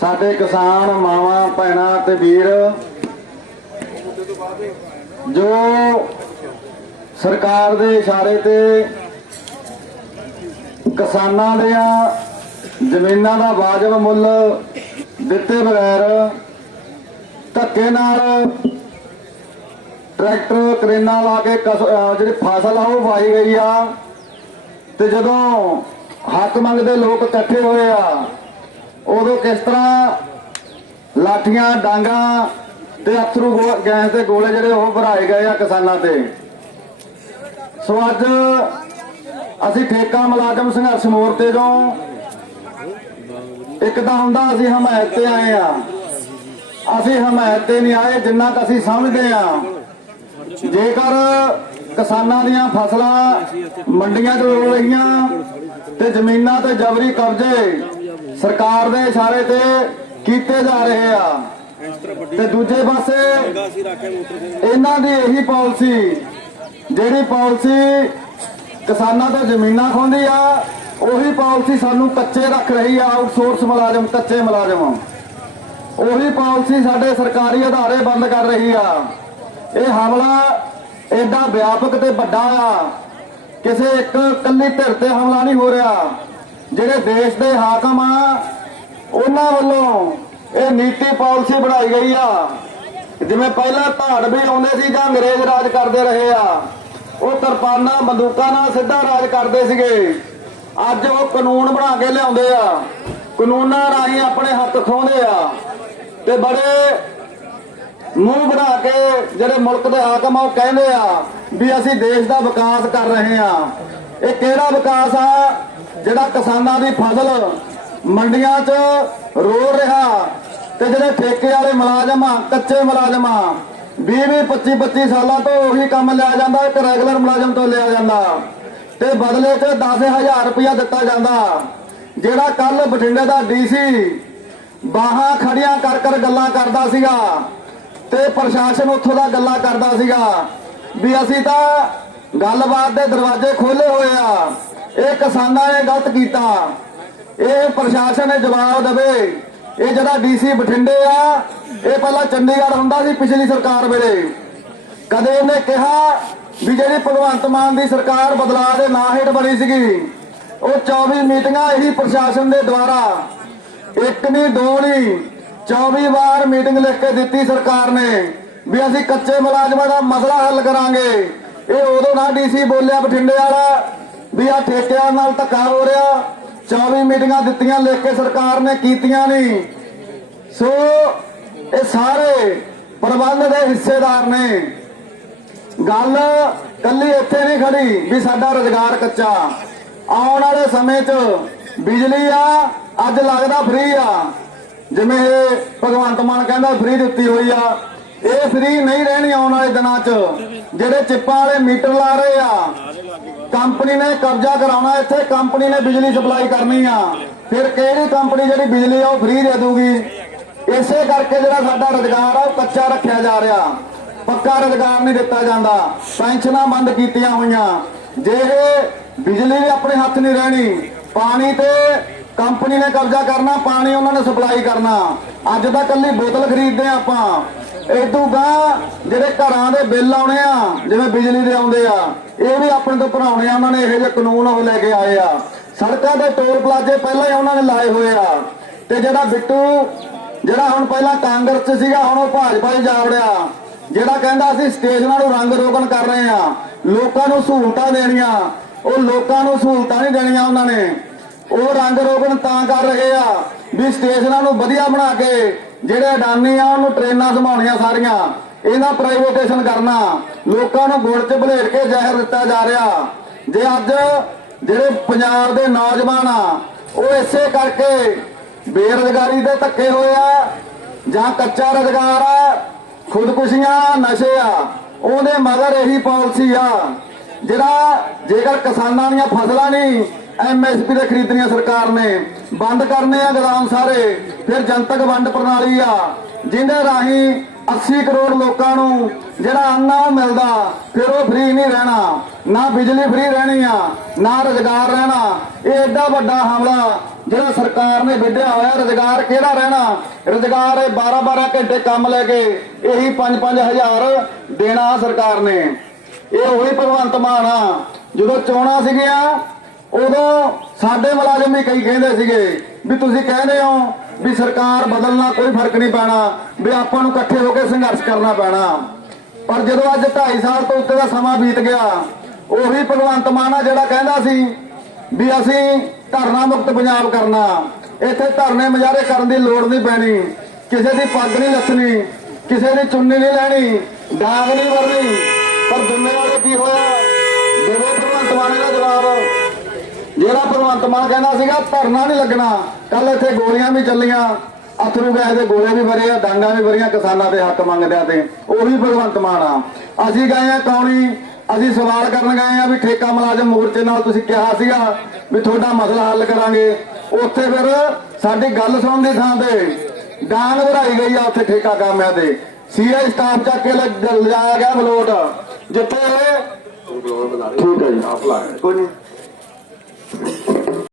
ਸਾਡੇ ਕਿਸਾਨ ਮਾਵਾਂ, ਭੈਣਾਂ ਤੇ ਵੀਰ ਜੋ ਸਰਕਾਰ ਦੇ ਇਸ਼ਾਰੇ ਤੇ ਕਿਸਾਨਾਂ ਦੀਆਂ ਜ਼ਮੀਨਾਂ ਦਾ ਵਾਜਬ ਮੁੱਲ ਦਿੱਤੇ ਬਗੈਰ ਧੱਕੇ ਨਾਲ ਟਰੈਕਟਰ, ਕਰੇਨਾ ਲਾ ਕੇ ਕਸ- ਜਿਹੜੀ ਫਸਲ ਆ, ਉਹ ਵਾਹੀ ਗਈ ਆ ਤੇ ਜਦੋਂ ਹੱਕ ਮੰਗਦੇ ਲੋਕ ਇਕੱਠੇ ਹੋਏ ਆ ਉਦੋਂ ਕਿਸ ਤਰ੍ਹਾਂ ਲਾਠੀਆਂ, ਡਾਂਗਾ ਤੇ ਅਥਰੂ ਗੋ- ਗੈਸ ਦੇ ਗੋਲੇ ਜਿਹੜੇ ਉਹ ਭਰਾਏ ਗਏ ਆ ਕਿਸਾਨਾਂ ਤੇ? ਸੋ ਅੱਜ ਅਸੀਂ ਠੇਕਾ ਮੁਲਾਜ਼ਮ ਸੰਘਰਸ਼ ਮੋਰਚੇ ਤੋਂ ਇੱਕ ਤਾਂ ਹੁੰਦਾ ਅਸੀਂ ਹਮਾਇਤ ਤੇ ਆਏ ਆ। ਅਸੀਂ ਹਮਾਇਤ ਤੇ ਨਹੀਂ ਆਏ, ਜਿੰਨਾ ਕੁ ਅਸੀਂ ਸਮਝਦੇ ਆ। ਜੇਕਰ ਕਿਸਾਨਾਂ ਦੀਆਂ ਫਸਲਾਂ ਮੰਡੀਆਂ 'ਚ ਰੋਲ ਰਹੀਆਂ ਤੇ ਜ਼ਮੀਨਾਂ ਤੇ ਜਬਰੀ ਕਬਜ਼ੇ ਸਰਕਾਰ ਦੇ ਇਸ਼ਾਰੇ ਤੇ ਕੀਤੇ ਜਾ ਰਹੇ ਆ। ਤੇ ਦੂਜੇ ਪਾਸੇ ਇਹਨਾਂ ਦੀ ਇਹੀ ਪਾਲਿਸੀ, ਜਿਹੜੀ ਪਾਲਿਸੀ ਕਿਸਾਨਾਂ ਤੋਂ ਜ਼ਮੀਨਾਂ ਖੋਹਦੀ ਆ, ਉਹੀ ਪਾਲਿਸੀ ਸਾਨੂੰ ਕੱਚੇ ਰੱਖ ਰਹੀ ਆ ਆਊਟਸੋਰਸ ਮੁਲਾਜ਼ਮ, ਕੱਚੇ ਮੁਲਾਜ਼ਮ। ਉਹੀ ਪਾਲਿਸੀ ਸਾਡੇ ਸਰਕਾਰੀ ਅਦਾਰੇ ਬੰਦ ਕਰ ਰਹੀ ਆ। ਇਹ ਹਮਲਾ ਐਡਾ ਵਿਆਪਕ ਤੇ ਵੱਡਾ ਆ। ਕਿਸੇ ਇੱਕ ਕੱਲੀ ਧਿਰ ਤੇ ਹਮਲਾ ਨਹੀਂ ਹੋ ਰਿਹਾ। ਜਿਹੜੇ ਦੇਸ਼ ਦੇ ਹਾਕਮ ਆ, ਉਹਨਾਂ ਵੱਲੋਂ ਇਹ ਨੀਤੀ ਪਾਲਿਸੀ ਬਣਾਈ ਗਈ ਆ। ਜਿਵੇਂ ਪਹਿਲਾਂ ਧਾੜ ਵੀ ਲਾਉਂਦੇ ਸੀ ਜਾਂ ਅੰਗਰੇਜ਼ ਰਾਜ ਕਰਦੇ ਰਹੇ ਆ, ਉਹ ਕਿਰਪਾਨਾਂ ਬੰਦੂਕਾਂ ਨਾਲ ਸਿੱਧਾ ਰਾਜ ਕਰਦੇ ਸੀਗੇ। ਅੱਜ ਉਹ ਕਾਨੂੰਨ ਬਣਾ ਕੇ ਲਿਆਉਂਦੇ ਆ। ਕਾਨੂੰਨਾਂ ਰਾਹੀਂ ਆਪਣੇ ਹੱਕ ਖੋਹਦੇ ਆ ਤੇ ਬੜੇ ਮੂੰਹ ਬਣਾ ਕੇ ਜਿਹੜੇ ਮੁਲਕ ਦੇ ਹਾਕਮ ਆ, ਉਹ ਕਹਿੰਦੇ ਆ ਵੀ ਅਸੀਂ ਦੇਸ਼ ਦਾ ਵਿਕਾਸ ਕਰ ਰਹੇ ਆ। ਇਹ ਕਿਹੜਾ ਵਿਕਾਸ ਆ? ਜਿਹੜਾ ਕਿਸਾਨਾਂ ਦੀ ਫਸਲ ਮੰਡੀਆਂ 'ਚ ਰੋ ਰਿਹਾ ਤੇ ਜਿਹੜੇ ਠੇਕੇ ਵਾਲੇ ਮੁਲਾਜ਼ਮ ਆ, ਕੱਚੇ ਮੁਲਾਜ਼ਮ ਆ 20 25 25 ਸਾਲਾਂ ਤੋਂ ਉਹੀ ਕੰਮ ਲਿਆ ਜਾਂਦਾ, ਇੱਕ ਰੈਗੂਲਰ ਮੁਲਾਜ਼ਮ ਤੋਂ ਲਿਆ ਜਾਂਦਾ। ਤੇ ਬਦਲੇ 'ਚ 10000 ਰੁਪਇਆ ਦਿੱਤਾ ਜਾਂਦਾ। ਜਿਹੜਾ ਕੱਲ ਬਠਿੰਡੇ ਦਾ ਡੀਸੀ ਬਾਹਾਂ ਖੜੀਆਂ ਕਰ ਕਰ ਗੱਲਾਂ ਕਰਦਾ ਸੀਗਾ ਤੇ ਪ੍ਰਸ਼ਾਸਨ ਉੱਥੋਂ ਦਾ ਗੱਲਾਂ ਕਰਦਾ ਸੀਗਾ, ਵੀ ਅਸੀਂ ਤਾਂ ਗੱਲਬਾਤ ਦੇ ਦਰਵਾਜ਼ੇ ਖੋਲੇ ਹੋਏ ਆ। ਇਹ ਕਿਸਾਨਾਂ ਨੇ ਗਲਤ ਕੀਤਾ। ਇਹ ਪ੍ਰਸ਼ਾਸਨ ਨੇ ਜਵਾਬ ਦੇਵੇ। ਇਹ ਜਿਹੜਾ ਡੀਸੀ ਬਠਿੰਡੇ ਆ, ਇਹ ਪਹਿਲਾਂ ਚੰਡੀਗੜ੍ਹ ਹੁੰਦਾ ਸੀ ਪਿਛਲੀ ਸਰਕਾਰ ਵੇਲੇ। ਕਦੇ ਇਹਨੇ ਕਿਹਾ ਵੀ ਜਿਹੜੀ ਭਗਵੰਤ ਮਾਨ ਦੀ ਸਰਕਾਰ ਬਦਲਾਅ ਦੇ ਨਾਂ ਹੇਠ ਬਣੀ ਸੀਗੀ, ਉਹ 24 ਮੀਟਿੰਗਾਂ ਇਹੀ ਪ੍ਰਸ਼ਾਸਨ ਦੇ ਦੁਆਰਾ। ਇੱਕ ਨਹੀਂ, ਦੋ ਨਹੀਂ 24 ਵਾਰ ਮੀਟਿੰਗ ਲਿਖ ਕੇ ਦਿੱਤੀ ਸਰਕਾਰ ਨੇ ਵੀ ਅਸੀਂ ਕੱਚੇ ਮੁਲਾਜ਼ਮਾਂ ਦਾ ਮਸਲਾ ਹੱਲ ਕਰਾਂਗੇ। ਇਹ ਉਦੋਂ ਨਾ ਡੀਸੀ ਬੋਲਿਆ ਬਠਿੰਡੇ ਵਾਲਾ ਵੀ ਆ ਠੇਕਿਆਂ ਨਾਲ ਧੱਕਾ ਹੋ ਰਿਹਾ। 24 ਮੀਟਿੰਗਾਂ ਦਿੱਤੀਆਂ, ਲਿਖ ਕੇ ਸਰਕਾਰ ਨੇ ਕੀਤੀਆਂ ਨਹੀਂ। ਸੋ ਇਹ ਸਾਰੇ ਪ੍ਰਬੰਧ ਦੇ ਹਿੱਸੇਦਾਰ ਨੇ। ਗੱਲ ਕੱਲੀ ਇੱਥੇ ਨਹੀਂ ਖੜੀ ਵੀ ਸਾਡਾ ਰੋਜ਼ਗਾਰ ਕੱਚਾ। ਆਉਣ ਵਾਲੇ ਸਮੇਂ 'ਚ ਬਿਜਲੀ ਆ, ਅੱਜ ਲੱਗਦਾ ਫ੍ਰੀ ਆ। ਜਿਵੇਂ ਇਹ ਭਗਵੰਤ ਮਾਨ ਕਹਿੰਦਾ ਫ੍ਰੀ ਦਿੱਤੀ ਹੋਈ ਆ। ਇਹ ਫ੍ਰੀ ਨਹੀਂ ਰਹਿਣੀ ਆਉਣ ਵਾਲੇ ਦਿਨਾਂ 'ਚ। ਜਿਹੜੇ ਚਿੱਪਾਂ ਵਾਲੇ ਮੀਟਰ ਲਾ ਰਹੇ ਆ, ਕੰਪਨੀ ਨੇ ਕਬਜ਼ਾ ਕਰਾਉਣਾ, ਇੱਥੇ ਕੰਪਨੀ ਨੇ ਬਿਜਲੀ ਸਪਲਾਈ ਕਰਨੀ ਆ। ਫਿਰ ਕਿਹੜੀ ਕੰਪਨੀ ਜਿਹੜੀ ਬਿਜਲੀ ਆ ਉਹ ਫ੍ਰੀ ਦੇ ਦੂਗੀ ਇਸੇ ਕਰਕੇ ਜਿਹੜਾ ਸਾਡਾ ਰੋਜ਼ਗਾਰ ਆ, ਉਹ ਕੱਚਾ ਰੱਖਿਆ ਜਾ ਰਿਹਾ। ਪੱਕਾ ਰੁਜ਼ਗਾਰ ਨਹੀਂ ਦਿੱਤਾ ਜਾਂਦਾ। ਪੈਨਸ਼ਨਾਂ ਬੰਦ ਕੀਤੀਆਂ ਹੋਈਆਂ। ਜੇ ਇਹ ਬਿਜਲੀ ਵੀ ਆਪਣੇ ਹੱਥ ਨਹੀਂ ਰਹਿਣੀ, ਪਾਣੀ ਤੇ ਕੰਪਨੀ ਨੇ ਕਬਜ਼ਾ ਕਰਨਾ, ਪਾਣੀ ਉਹਨਾਂ ਨੇ ਸਪਲਾਈ ਕਰਨਾ। ਅੱਜ ਤਾਂ ਕੱਲੀ ਬੋਤਲ ਖਰੀਦਦੇ ਆਪਾਂ। ਆਪਾਂ ਇਦੋਂ ਗਾ ਜਿਹੜੇ ਘਰਾਂ ਦੇ ਬਿੱਲ ਆਉਣੇ ਆ, ਜਿਵੇਂ ਬਿਜਲੀ ਦੇ ਆਉਂਦੇ ਆ, ਇਹ ਵੀ ਆਪਣੇ ਤੋਂ ਭਰਾਉਣੇ ਆ, ਉਹਨਾਂ ਨੇ ਇਹੋ ਜਿਹੇ ਕਾਨੂੰਨ ਉਹ ਲੈ ਕੇ ਆਏ ਆ। ਸੜਕਾਂ ਦੇ ਟੋਲ ਪਲਾਜ਼ੇ ਪਹਿਲਾਂ ਹੀ ਉਹਨਾਂ ਨੇ ਲਾਏ ਹੋਏ ਆ। ਤੇ ਜਿਹੜਾ ਬਿੱਟੂ, ਜਿਹੜਾ ਹੁਣ ਪਹਿਲਾਂ ਕਾਂਗਰਸ 'ਚ ਸੀਗਾ, ਹੁਣ ਉਹ ਭਾਜਪਾ 'ਚ ਜਾ ਵੜਿਆ। ਜਿਹੜਾ ਕਹਿੰਦਾ ਅਸੀਂ ਸਟੇਸ਼ਨਾਂ ਨੂੰ ਰੰਗ ਰੋਗਨ ਕਰ ਰਹੇ ਆ, ਲੋਕਾਂ ਨੂੰ ਸਹੂਲਤਾਂ ਦੇਣੀਆਂ, ਉਹ ਲੋਕਾਂ ਨੂੰ ਸਹੂਲਤਾਂ ਨਹੀਂ ਦੇਣੀਆਂ ਉਹਨਾਂ ਨੇ। ਉਹ ਰੰਗ ਰੋਗਨ ਤਾਂ ਕਰ ਰਹੇ ਆ, ਵੀ ਸਟੇਸ਼ਨਾਂ ਨੂੰ ਵਧੀਆ ਬਣਾ ਕੇ ਜਿਹੜੇ ਅਡਾਨੀ ਆ, ਉਹਨੂੰ ਟ੍ਰੇਨਾਂ ਸੰਭਾਉਣੀਆਂ ਸਾਰੀਆਂ। ਇਹਨਾਂ ਪ੍ਰਾਈਵੇਟੇਸ਼ਨ ਕਰਨਾ। ਲੋਕਾਂ ਨੂੰ ਗੁੜ 'ਚ ਭਲੇਟ ਕੇ ਜ਼ਹਿਰ ਦਿੱਤਾ ਜਾ ਰਿਹਾ। ਜੇ ਅੱਜ ਜਿਹੜੇ ਪੰਜਾਬ ਦੇ ਨੌਜਵਾਨ ਆ, ਉਹ ਇਸੇ ਕਰਕੇ ਬੇਰੁਜ਼ਗਾਰੀ ਦੇ ਧੱਕੇ ਹੋਏ ਆ, ਜਾਂ ਕੱਚਾ ਰੁਜ਼ਗਾਰ ਆ, ਖੁਦਕੁਸ਼ੀਆਂ ਨਸ਼ੇ ਆ, ਉਹਦੇ ਮਗਰ ਇਹੀ ਪਾਲਿਸੀ ਆ। ਜਿਹੜਾ ਜੇਕਰ ਕਿਸਾਨਾਂ ਦੀਆਂ ਫਸਲਾਂ ਨਹੀਂ ਐਮਐਸਪੀ ਦੇ ਖਰੀਦਣੀਆਂ ਸਰਕਾਰ ਨੇ। ਬੰਦ ਕਰਨੇ ਆ ਗਦਾਮ ਸਾਰੇ। ਫਿਰ ਜਨਤਕ ਵੰਡ ਪ੍ਰਣਾਲੀ ਆ, ਜਿਹਦੇ ਰਾਹੀਂ 80 ਕਰੋੜ ਲੋਕਾਂ ਨੂੰ ਜਿਹੜਾ ਅੰਨ ਆ ਉਹ ਮਿਲਦਾ, ਫਿਰ ਉਹ ਫ੍ਰੀ ਨਹੀਂ ਰਹਿਣਾ। ਨਾ ਬਿਜਲੀ ਫ੍ਰੀ ਰਹਿਣੀ ਆ, ਨਾ ਰੁਜ਼ਗਾਰ ਰਹਿਣਾ। ਇਹ ਐਡਾ ਵੱਡਾ ਹਮਲਾ ਜਿਹੜਾ ਸਰਕਾਰ ਨੇ ਵਿੱਢਿਆ ਹੋਇਆ। ਰੁਜ਼ਗਾਰ ਕਿਹੜਾ ਰਹਿਣਾ? ਰੁਜ਼ਗਾਰ ਇਹ 12 12 ਘੰਟੇ ਕੰਮ ਲੈ ਕੇ ਇਹੀ 5 5000 ਦੇਣਾ ਸਰਕਾਰ ਨੇ। ਇਹ ਉਹੀ ਭਗਵੰਤ ਮਾਨ ਆ। ਜਦੋਂ ਚੋਣਾਂ ਸੀਗੀਆਂ ਉਦੋਂ ਸਾਡੇ ਮੁਲਾਜ਼ਮ ਵੀ ਕਈ ਕਹਿੰਦੇ ਸੀਗੇ ਵੀ ਤੁਸੀਂ ਕਹਿੰਦੇ ਹੋ ਵੀ ਸਰਕਾਰ ਬਦਲਣਾ ਕੋਈ ਫ਼ਰਕ ਨਹੀਂ ਪੈਣਾ, ਵੀ ਆਪਾਂ ਨੂੰ ਇਕੱਠੇ ਹੋ ਕੇ ਸੰਘਰਸ਼ ਕਰਨਾ ਪੈਣਾ। ਪਰ ਜਦੋਂ ਅੱਜ 2.5 ਸਾਲ ਤੋਂ ਉੱਤੇ ਦਾ ਸਮਾਂ ਬੀਤ ਗਿਆ, ਉਹੀ ਭਗਵੰਤ ਮਾਨ ਆ ਜਿਹੜਾ ਕਹਿੰਦਾ ਸੀ ਵੀ ਅਸੀਂ ਧਰਨਾ ਮੁਕਤ ਪੰਜਾਬ ਕਰਨਾ। ਇੱਥੇ ਧਰਨੇ ਮੁਜ਼ਾਹਰੇ ਕਰਨ ਦੀ ਲੋੜ ਨਹੀਂ ਪੈਣੀ, ਕਿਸੇ ਦੀ ਪੱਗ ਨਹੀਂ ਲੱਥਣੀ, ਕਿਸੇ ਦੀ ਚੁੰਨੀ ਨਹੀਂ ਲੈਣੀ, ਡਾਂਗ ਨਹੀਂ ਵਰਨੀ। ਪਰ ਜ਼ਿੰਮੇਵਾਰੀ ਕੀ ਹੋਇਆ? ਜਦੋਂ ਭਗਵੰਤ ਮਾਨ ਦਾ ਜਵਾਬ ਜਿਹੜਾ ਭਗਵੰਤ ਮਾਨ ਕਹਿੰਦਾ ਸੀਗਾ ਧਰਨਾ ਨਹੀਂ ਲੱਗਣਾ। ਕੱਲ ਇੱਥੇ ਗੋਲੀਆਂ ਵੀ ਚੱਲੀਆਂ ਅਥਰੂ ਗੈਸ ਦੇ ਗੋਲੇ ਵੀ ਭਰੇ ਆ ਡਾਂਗਾ ਵੀ ਭਰੀਆਂ ਕਿਸਾਨਾਂ ਦੇ ਹੱਕ ਮੰਗਦਿਆਂ ਤੇ। ਉਹ ਵੀ ਭਗਵੰਤ ਮਾਨ ਆ। ਅਸੀਂ ਗਏ ਆ ਕੌਣੀ ਅਸੀਂ ਸਵਾਲ ਕਰਨ ਗਏ ਆ ਵੀ ਠੇਕਾ ਮੁਲਾਜ਼ਮ ਮੋਰਚੇ ਨਾਲ ਤੁਸੀਂ ਕਿਹਾ ਸੀਗਾ ਵੀ ਤੁਹਾਡਾ ਮਸਲਾ ਹੱਲ ਕਰਾਂਗੇ। ਉੱਥੇ ਫਿਰ ਸਾਡੀ ਗੱਲ ਸੁਣਨ ਦੀ ਥਾਂ ਤੇ ਡਾਂਗ ਭਰਾਈ ਗਈ ਆ ਉੱਥੇ ਠੇਕਾ ਕਾਮਿਆਂ ਦੇ ਸੀਆਈ ਸਟਾਫ ਚੱਕ ਕੇ ਲਿਜਾਇਆ ਗਿਆ ਬਲੋਟ ਜਿੱਥੇ ਠੀਕ ਹੈ ਜੀ। ਕੋਈ ਨਹੀਂ Thank you.